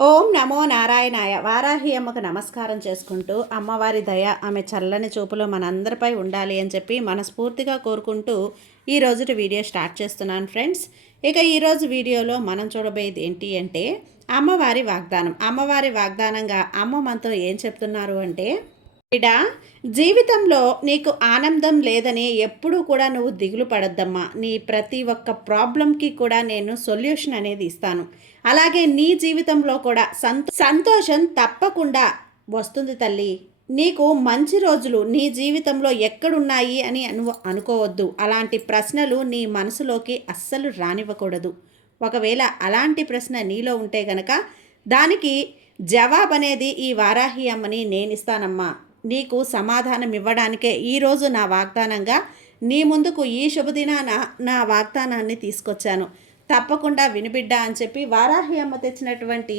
ఓం నమో నారాయణాయ. వారాహి అమ్మకు నమస్కారం చేసుకుంటూ అమ్మవారి దయ ఆమె చల్లని చూపులో మనందరిపై ఉండాలి అని చెప్పి మనస్ఫూర్తిగా కోరుకుంటూ ఈ రోజుటి వీడియో స్టార్ట్ చేస్తున్నాను ఫ్రెండ్స్. ఇక ఈరోజు వీడియోలో మనం చూడబోయేది ఏంటి అంటే అమ్మవారి వాగ్దానం. అమ్మవారి వాగ్దానంగా అమ్మ మనతో ఏం చెప్తున్నారు అంటే, బిడ్డ, జీవితంలో నీకు ఆనందం లేదని ఎప్పుడూ కూడా నువ్వు దిగులు పడద్దమ్మా. నీ ప్రతి ఒక్క ప్రాబ్లంకి కూడా నేను సొల్యూషన్ అనేది ఇస్తాను. అలాగే నీ జీవితంలో కూడా సంతోషం తప్పకుండా వస్తుంది తల్లి. నీకు మంచి రోజులు నీ జీవితంలో ఎక్కడున్నాయి అని అనుకోవద్దు. అలాంటి ప్రశ్నలు నీ మనసులోకి అస్సలు రానివ్వకూడదు. ఒకవేళ అలాంటి ప్రశ్న నీలో ఉంటే గనక దానికి జవాబు అనేది ఈ వారాహి అమ్మని నేనిస్తానమ్మా. నీకు సమాధానం ఇవ్వడానికే ఈరోజు నా వాగ్దానంగా నీ ముందుకు ఈ శుభదినాన నా వాగ్దానాన్ని తీసుకొచ్చాను. తప్పకుండా వినిబిడ్డ అని చెప్పి వారాహి అమ్మ తెచ్చినటువంటి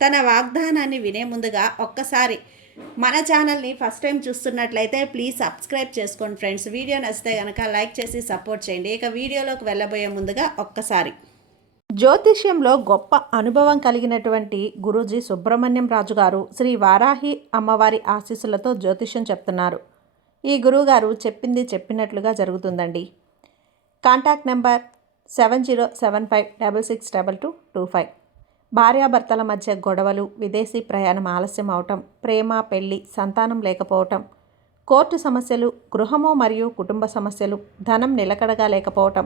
తన వాగ్దానాన్ని వినే ముందుగా ఒక్కసారి మన ఛానల్ని ఫస్ట్ టైం చూస్తున్నట్లయితే ప్లీజ్ సబ్స్క్రైబ్ చేసుకోండి ఫ్రెండ్స్. వీడియో నచ్చితే కనుక లైక్ చేసి సపోర్ట్ చేయండి. ఇక వీడియోలోకి వెళ్ళబోయే ముందుగా ఒక్కసారి జ్యోతిష్యంలో గొప్ప అనుభవం కలిగినటువంటి గురూజీ సుబ్రహ్మణ్యం రాజు గారు శ్రీ వారాహి అమ్మవారి ఆశీస్సులతో జ్యోతిష్యం చెప్తున్నారు. ఈ గురువుగారు చెప్పింది చెప్పినట్లుగా జరుగుతుందండి. Contact number 7075662225. భార్యాభర్తల మధ్య గొడవలు, విదేశీ ప్రయాణం ఆలస్యం అవటం, ప్రేమ, పెళ్లి, సంతానం లేకపోవటం, కోర్టు సమస్యలు, గృహము మరియు కుటుంబ సమస్యలు, ధనం నిలకడగా లేకపోవటం,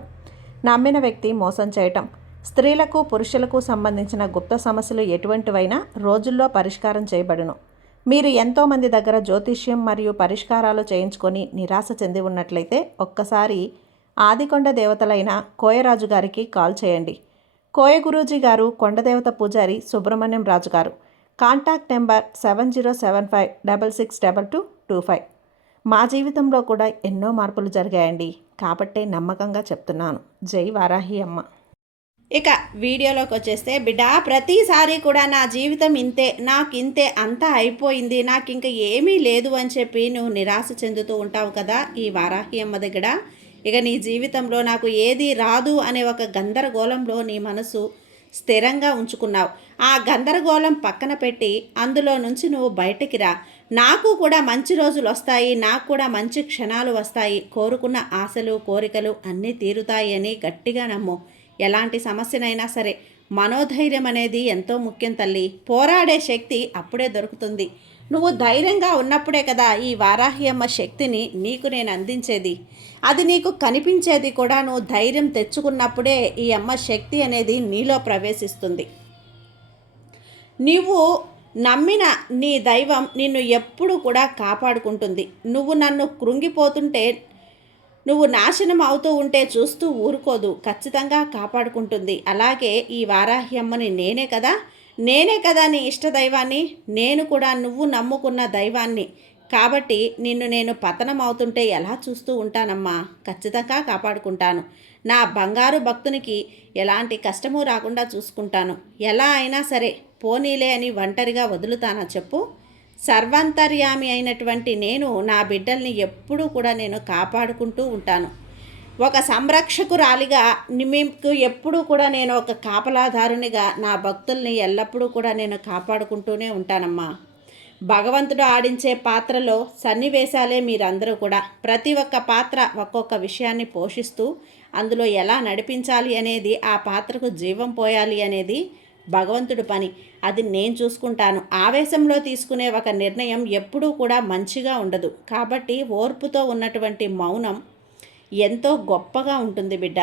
నమ్మిన వ్యక్తి మోసం చేయటం, స్త్రీలకు పురుషులకు సంబంధించిన గుప్త సమస్యలు ఎటువంటివైనా రోజుల్లో పరిష్కారం చేయబడును. మీరు ఎంతోమంది దగ్గర జ్యోతిష్యం మరియు పరిష్కారాలు చేయించుకొని నిరాశ చెంది ఉన్నట్లయితే ఒక్కసారి ఆదికొండ దేవతలైన కోయరాజు గారికి కాల్ చేయండి. కోయ గురూజీ గారు కొండదేవత పూజారి సుబ్రహ్మణ్యం రాజు గారు. Contact number 7075662225. మా జీవితంలో కూడా ఎన్నో మార్పులు జరిగాయండి, కాబట్టే నమ్మకంగా చెప్తున్నాను. జై వారాహి అమ్మ. ఇక వీడియోలోకి వచ్చేస్తే, బిడ్డ, ప్రతిసారి కూడా నా జీవితం ఇంతే, నాకు ఇంతే, అంతా అయిపోయింది, నాకు ఇంకా ఏమీ లేదు అని చెప్పి నువ్వు నిరాశ చెందుతూ ఉంటావు కదా ఈ వారాహి అమ్మ దగ్గర. ఇక నీ జీవితంలో నాకు ఏది రాదు అనే ఒక గందరగోళంలో నీ మనసు స్థిరంగా ఉంచుకున్నావు. ఆ గందరగోళం పక్కన పెట్టి అందులో నుంచి నువ్వు బయటికి రా. నాకు కూడా మంచి రోజులు వస్తాయి, నాకు కూడా మంచి క్షణాలు వస్తాయి, కోరుకున్న ఆశలు కోరికలు అన్నీ తీరుతాయి అని గట్టిగా నమ్ము. ఎలాంటి సమస్యనైనా సరే మనోధైర్యం అనేది ఎంతో ముఖ్యం తల్లి. పోరాడే శక్తి అప్పుడే దొరుకుతుంది. నువ్వు ధైర్యంగా ఉన్నప్పుడే కదా ఈ వారాహి అమ్మ శక్తిని నీకు నేను అందించేది. అది నీకు కనిపించేది కూడా నువ్వు ధైర్యం తెచ్చుకున్నప్పుడే ఈ అమ్మ శక్తి అనేది నీలో ప్రవేశిస్తుంది. నువ్వు నమ్మిన నీ దైవం నిన్ను ఎప్పుడు కూడా కాపాడుకుంటుంది. నువ్వు నన్ను కృంగిపోతుంటే, నువ్వు నాశనం అవుతూ ఉంటే చూస్తూ ఊరుకోదు, ఖచ్చితంగా కాపాడుకుంటుంది. అలాగే ఈ వారాహి అమ్మని నేనే కదా నీ ఇష్ట దైవాన్ని, నేను కూడా నువ్వు నమ్ముకున్న దైవాన్ని. కాబట్టి నిన్ను నేను పతనం అవుతుంటే ఎలా చూస్తూ ఉంటానమ్మా? ఖచ్చితంగా కాపాడుకుంటాను. నా బంగారు భక్తునికి ఎలాంటి కష్టము రాకుండా చూసుకుంటాను. ఎలా అయినా సరే పోనీలే అని ఒంటరిగా వదులుతానా చెప్పు? సర్వాంతర్యామి అయినటువంటి నేను నా బిడ్డల్ని ఎప్పుడూ కూడా నేను కాపాడుకుంటూ ఉంటాను. ఒక సంరక్షకురాలిగా మీకు ఎప్పుడూ కూడా నేను ఒక కాపలాదారునిగా నా భక్తుల్ని ఎల్లప్పుడూ కూడా నేను కాపాడుకుంటూనే ఉంటానమ్మా. భగవంతుడు ఆడించే పాత్రలో సన్నివేశాలే మీరందరూ కూడా. ప్రతి ఒక్క పాత్ర ఒక్కొక్క విషయాన్ని పోషిస్తూ అందులో ఎలా నడిపించాలి అనేది, ఆ పాత్రకు జీవం పోయాలి అనేది భగవంతుడి పని. అది నేను చూసుకుంటాను. ఆవేశంలో తీసుకునే ఒక నిర్ణయం ఎప్పుడూ కూడా మంచిగా ఉండదు. కాబట్టి ఓర్పుతో ఉన్నటువంటి మౌనం ఎంతో గొప్పగా ఉంటుంది బిడ్డ.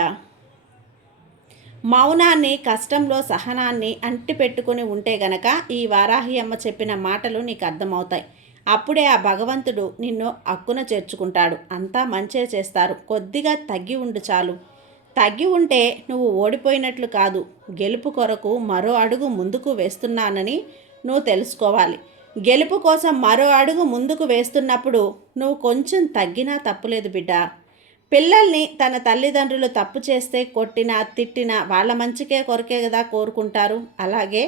మౌనాన్ని, కష్టంలో సహనాన్ని అంటిపెట్టుకుని ఉంటే గనక ఈ వారాహి అమ్మ చెప్పిన మాటలు నీకు అర్థమవుతాయి. అప్పుడే ఆ భగవంతుడు నిన్ను అక్కున చేర్చుకుంటాడు. అంతా మంచే చేస్తారు. కొద్దిగా తగ్గి ఉండు చాలు. తగ్గి ఉంటే నువ్వు ఓడిపోయినట్లు కాదు, గెలుపు కొరకు మరో అడుగు ముందుకు వేస్తున్నానని నువ్వు తెలుసుకోవాలి. గెలుపు కోసం మరో అడుగు ముందుకు వేస్తున్నప్పుడు నువ్వు కొంచెం తగ్గినా తప్పులేదు బిడ్డ. పిల్లల్ని తన తల్లిదండ్రులు తప్పు చేస్తే కొట్టినా తిట్టినా వాళ్ళ మంచికే కొరకే కదా కోరుకుంటారు. అలాగే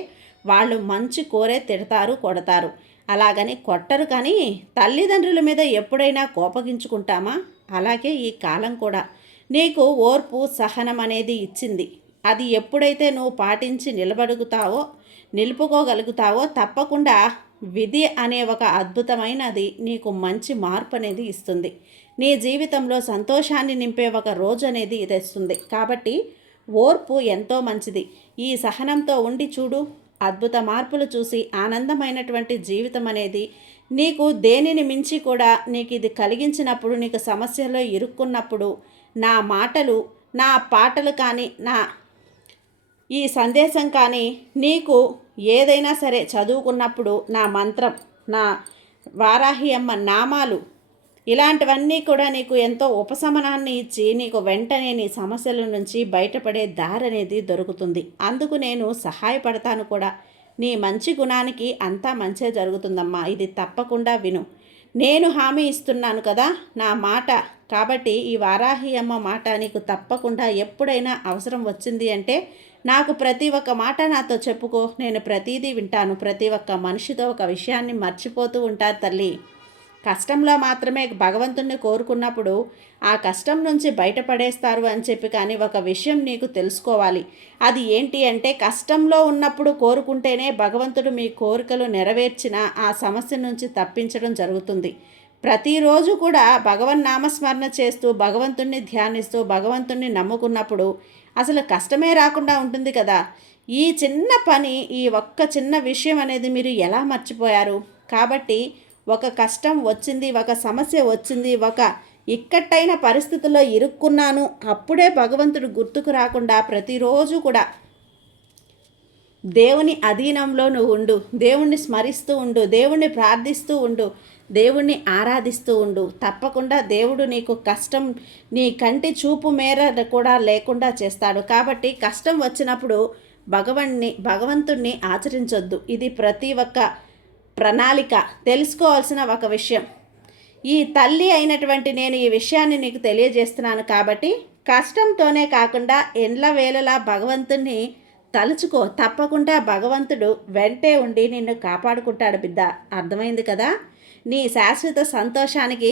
వాళ్ళు మంచి కోరే తిడతారు, కొడతారు. అలాగని కొట్టరు. కానీ తల్లిదండ్రుల మీద ఎప్పుడైనా కోపగించుకుంటామా? అలాగే ఈ కాలం కూడా నీకు ఓర్పు, సహనం అనేది ఇచ్చింది. అది ఎప్పుడైతే నువ్వు పాటించి నిలబడుగుతావో నిలుపుకోగలుగుతావో తప్పకుండా విధి అనే ఒక అద్భుతమైనది నీకు మంచి మార్పు అనేది ఇస్తుంది. నీ జీవితంలో సంతోషాన్ని నింపే ఒక రోజు అనేది తెస్తుంది. కాబట్టి ఓర్పు ఎంతో మంచిది. ఈ సహనంతో ఉండి చూడు, అద్భుత మార్పులు చూసి ఆనందమైనటువంటి జీవితం అనేది నీకు దేనిని మించి కూడా నీకు ఇది కలిగించినప్పుడు, నీకు సమస్యలో ఇరుక్కున్నప్పుడు నా మాటలు, నా పాటలు కానీ, నా ఈ సందేశం కానీ నీకు ఏదైనా సరే చదువుకున్నప్పుడు నా మంత్రం, నా వారాహి అమ్మ నామాలు ఇలాంటివన్నీ కూడా నీకు ఎంతో ఉపశమనాన్ని ఇచ్చి నీకు వెంటనే నీ సమస్యల నుంచి బయటపడే దారి అనేది దొరుకుతుంది. అందుకు నేను సహాయపడతాను కూడా. నీ మంచి గుణానికి అంతా మంచే జరుగుతుందమ్మా. ఇది తప్పకుండా విను. నేను హామీ ఇస్తున్నాను కదా నా మాట. కాబట్టి ఈ వారాహి అమ్మ మాట నీకు తప్పకుండా ఎప్పుడైనా అవసరం వచ్చింది అంటే నాకు ప్రతి ఒక్క మాట నాతో చెప్పుకో. నేను ప్రతిదీ వింటాను. ప్రతి ఒక్క మనిషితో ఒక విషయాన్ని మర్చిపోతూ ఉంటాను తల్లి. కష్టంలో మాత్రమే భగవంతుణ్ణి కోరుకున్నప్పుడు ఆ కష్టం నుంచి బయటపడేస్తారు అని చెప్పి, కానీ ఒక విషయం నీకు తెలుసుకోవాలి. అది ఏంటి అంటే కష్టంలో ఉన్నప్పుడు కోరుకుంటేనే భగవంతుడు మీ కోరికలు నెరవేర్చిన ఆ సమస్య నుంచి తప్పించడం జరుగుతుంది. ప్రతిరోజు కూడా నామస్మరణ చేస్తూ భగవంతుణ్ణి ధ్యానిస్తూ భగవంతుణ్ణి నమ్ముకున్నప్పుడు అసలు కష్టమే రాకుండా ఉంటుంది కదా. ఈ చిన్న పని, ఈ ఒక్క చిన్న విషయం అనేది మీరు ఎలా మర్చిపోయారు? కాబట్టి ఒక కష్టం వచ్చింది, ఒక సమస్య వచ్చింది, ఒక ఇక్కట్టైన పరిస్థితుల్లో ఇరుక్కున్నాను, అప్పుడే భగవంతుడు గుర్తుకు రాకుండా ప్రతిరోజు కూడా దేవుని అధీనంలో నువ్వు ఉండు. దేవుణ్ణి స్మరిస్తూ ఉండు, దేవుణ్ణి ప్రార్థిస్తూ ఉండు, దేవుణ్ణి ఆరాధిస్తూ ఉండు. తప్పకుండా దేవుడు నీకు కష్టం నీ కంటి చూపు మేర కూడా లేకుండా చేస్తాడు. కాబట్టి కష్టం వచ్చినప్పుడు భగవంతుణ్ణి ఆచరించొద్దు. ఇది ప్రతి ఒక్క ప్రణాళిక తెలుసుకోవాల్సిన ఒక విషయం. ఈ తల్లి అయినటువంటి నేను ఈ విషయాన్ని నీకు తెలియజేస్తున్నాను. కాబట్టి కష్టంతోనే కాకుండా ఎల్లవేళలా భగవంతుణ్ణి తలుచుకో. తప్పకుండా భగవంతుడు వెంటే ఉండి నిన్ను కాపాడుకుంటాడు బిడ్డ. అర్థమైంది కదా. నీ శాశ్వత సంతోషానికి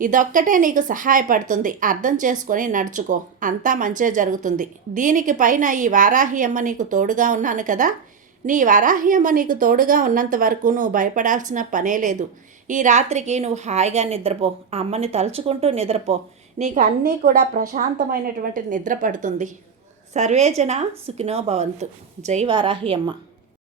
ఇదొక్కటే నీకు సహాయపడుతుంది. అర్థం చేసుకొని నడుచుకో, అంతా మంచిగా జరుగుతుంది. దీనికి పైన ఈ వారాహి అమ్మ నీకు తోడుగా ఉన్నాను కదా. నీ వారాహి అమ్మ నీకు తోడుగా ఉన్నంత వరకు నువ్వు భయపడాల్సిన పనే లేదు. ఈ రాత్రికి నువ్వు హాయిగా నిద్రపో, అమ్మని తలుచుకుంటూ నిద్రపో. నీకు అన్నీ కూడా ప్రశాంతమైనటువంటి నిద్ర పడుతుంది. సర్వేజన సుఖినో భవంతు. జై వారాహి అమ్మ.